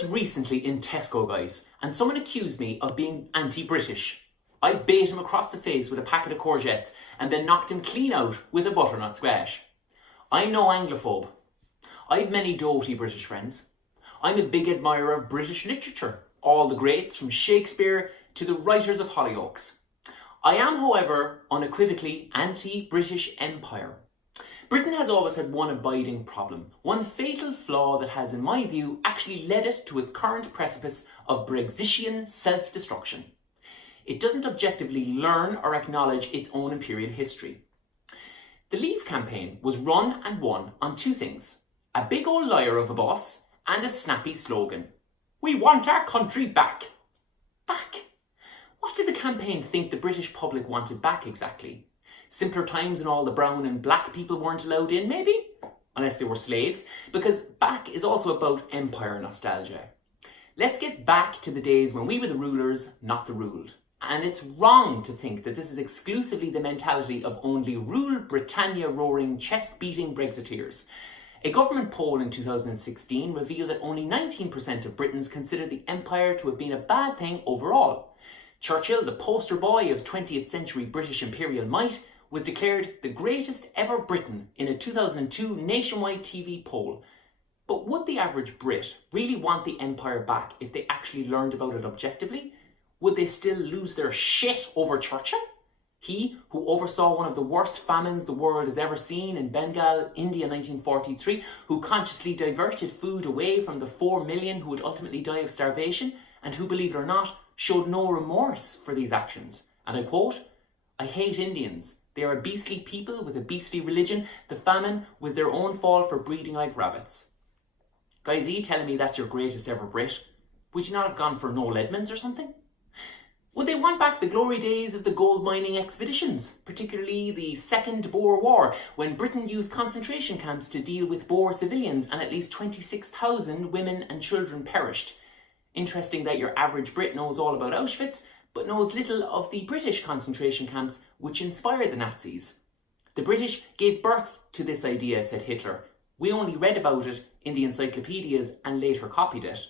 was recently in Tesco, guys, and someone accused me of being anti-British. I bait him across the face with a packet of courgettes and then knocked him clean out with a butternut squash. I'm no Anglophobe. I've many doughty British friends. I'm a big admirer of British literature, all the greats from Shakespeare to the writers of Hollyoaks. I am, however, unequivocally anti-British Empire. Britain has always had one abiding problem, one fatal flaw that has, in my view, actually led it to its current precipice of Brexitian self-destruction. It doesn't objectively learn or acknowledge its own imperial history. The Leave campaign was run and won on two things: a big old liar of a boss and a snappy slogan. We want our country back. Back? What did the campaign think the British public wanted back exactly? Simpler times and all the brown and black people weren't allowed in, maybe? Unless they were slaves, because back is also about empire nostalgia. Let's get back to the days when we were the rulers, not the ruled. And it's wrong to think that this is exclusively the mentality of only Rule Britannia roaring, chest-beating Brexiteers. A government poll in 2016 revealed that only 19% of Britons consider the empire to have been a bad thing overall. Churchill, the poster boy of 20th century British imperial might, was declared the greatest ever Briton in a 2002 nationwide TV poll. But would the average Brit really want the empire back if they actually learned about it objectively? Would they still lose their shit over Churchill? He, who oversaw one of the worst famines the world has ever seen in Bengal, India 1943, who consciously diverted food away from the 4 million who would ultimately die of starvation, and who, believe it or not, showed no remorse for these actions. And I quote, "I hate Indians. They are a beastly people with a beastly religion. The famine was their own fault for breeding like rabbits." Guys, are you telling me that's your greatest ever Brit? Would you not have gone for Noel Edmonds or something? Would they want back the glory days of the gold mining expeditions, particularly the Second Boer War, when Britain used concentration camps to deal with Boer civilians and at least 26,000 women and children perished? Interesting that your average Brit knows all about Auschwitz, but knows little of the British concentration camps which inspired the Nazis. The British gave birth to this idea, said Hitler. We only read about it in the encyclopedias and later copied it.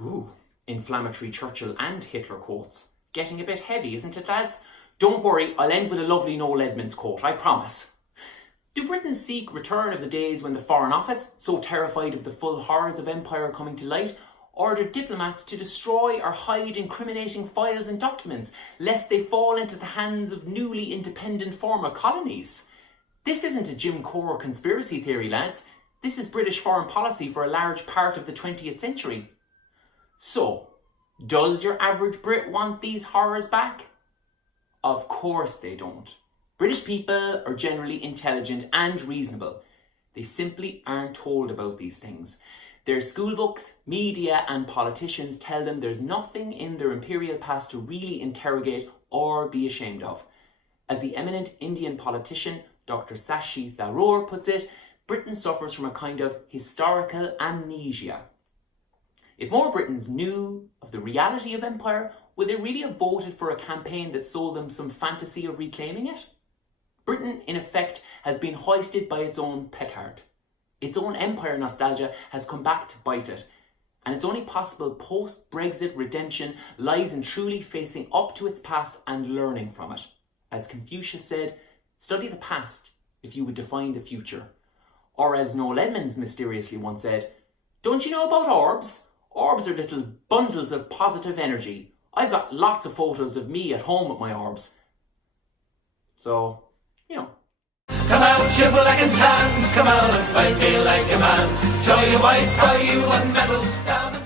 Ooh, inflammatory Churchill and Hitler quotes. Getting a bit heavy, isn't it, lads? Don't worry, I'll end with a lovely Noel Edmonds quote, I promise. Do Britons seek return of the days when the Foreign Office, so terrified of the full horrors of empire coming to light, ordered diplomats to destroy or hide incriminating files and documents, lest they fall into the hands of newly independent former colonies? This isn't a Jim Crow conspiracy theory, lads. This is British foreign policy for a large part of the 20th century. So, does your average Brit want these horrors back? Of course they don't. British people are generally intelligent and reasonable. They simply aren't told about these things. Their schoolbooks, media and politicians tell them there's nothing in their imperial past to really interrogate or be ashamed of. As the eminent Indian politician Dr. Shashi Tharoor puts it, Britain suffers from a kind of historical amnesia. If more Britons knew of the reality of empire, would they really have voted for a campaign that sold them some fantasy of reclaiming it? Britain, in effect, has been hoisted by its own petard. Its own empire nostalgia has come back to bite it, and its only possible post-Brexit redemption lies in truly facing up to its past and learning from it. As Confucius said, study the past if you would define the future. Or as Noel Edmonds mysteriously once said, don't you know about orbs? Orbs are little bundles of positive energy. I've got lots of photos of me at home with my orbs. So, you know. Come out, you black and tans, come out and fight me like a man. Show your wife how you won medals down.